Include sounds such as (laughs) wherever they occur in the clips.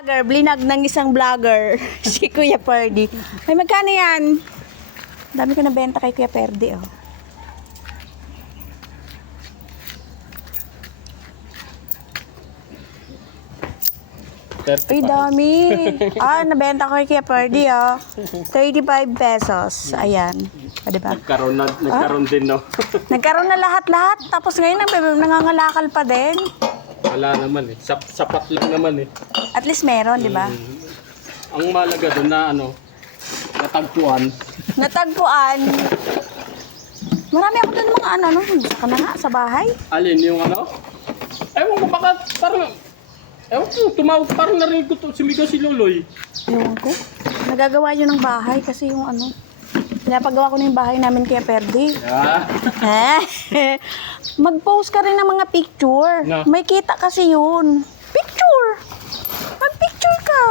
Vlogger, blinag ng isang vlogger, (laughs) si Kuya Perdi. Ay, magkano yan? Dami ko nabenta kay Kuya Perdi, oh. Ay, dami. (laughs) Ah, nabenta ko kay Kuya Perdi, oh. 35 pesos. Ayan. O, diba? Nagkaroon, na, nagkaroon din, no? Nagkaroon na lahat-lahat. Tapos ngayon, nang- nangangalakal pa din. Wala naman eh. Sap, sapat lang naman eh. At least meron, di ba? Ang malaga doon na ano, natagpuan. (laughs) Natagpuan. Marami ako dun mga ano, ano, saka na nga, sa bahay. Alin yung ano? Ewan ko baka parang, ewan ko, tumawag parang narinig ko to, sumigaw si Loloy. Ewan ko. Nagagawa yun ng bahay kasi yung ano, pinapagawa ko na yung bahay namin kaya Perdi. Ah, Eh, (laughs) Mag-post ka rin ng mga picture. Na. May kita kasi yun. Picture! Mag-picture ka!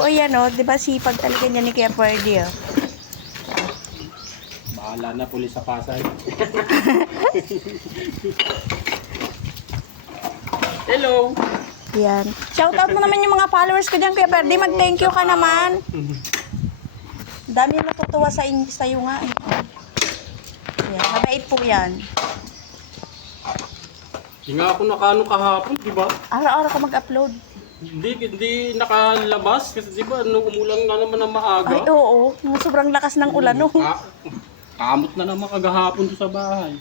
O ayan o, di ba sipag talaga niya ni Kuya Perdi oh. bahala na pulis sa Pasay. (laughs) Hello! Yan. Shoutout mo naman yung mga followers ko dyan, Kuya Perdi. Mag-thank you ka naman. (laughs) Dami natutuwa sa inyo, sa'yo nga. eh. Yan. Mabait po yan. Hindi nga ako nakano kahapon, di ba? Araw-araw ka mag-upload. Hindi, hindi nakalabas kasi di ba nung umulan nga naman ng maaga. Ay, oo. Nung sobrang lakas ng ulan, no. Ka- kamot na naman kagahapon sa bahay.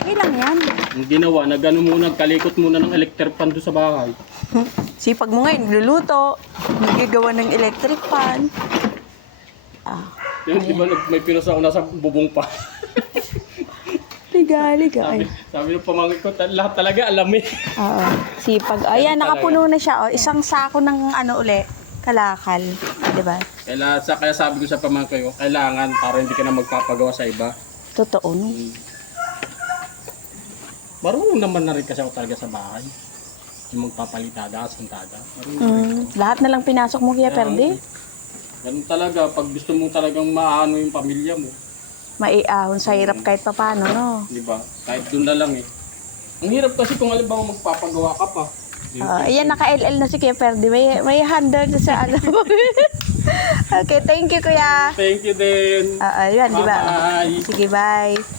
Okay lang yan. Ang ginawa, nagano muna, kalikot muna ng electric fan doon sa bahay. (laughs) Sipag mo ngayon, luluto, nagagawa ng electric fan. Yung iba, nag- may pinos ako nasa bubong pa. liga-liga. sabi, Ay. sabi ng pamangkin ko, "Ta- lahat talaga alam eh. Oo, sipag. Ayan, nakapuno na siya. Oh. Isang sako ng ano uli, kalakal. Di ba? Kaya, sa, kaya sabi ko sa pamangkin ko, kailangan para hindi ka na magpapagawa sa iba. Totoo, no? Marunong naman na rin kasi ako talaga sa bahay. Yung magpapalitada, asantada. Marunong. Mm, lahat na lang pinasok mo kaya Perdi. Ganun talaga, pag gusto mo talagang maano yung pamilya mo, Maiahon sa hirap kahit papano, no? di ba? Kahit doon na lang eh. Ang hirap kasi kung alam magpapagawa ka pa. Ah, ayan, naka-LL na si Kuya Perdi. May, may handle sa ano. (laughs) okay, thank you, Kuya. Thank you din. Ah, ayan, di ba? Sige, bye.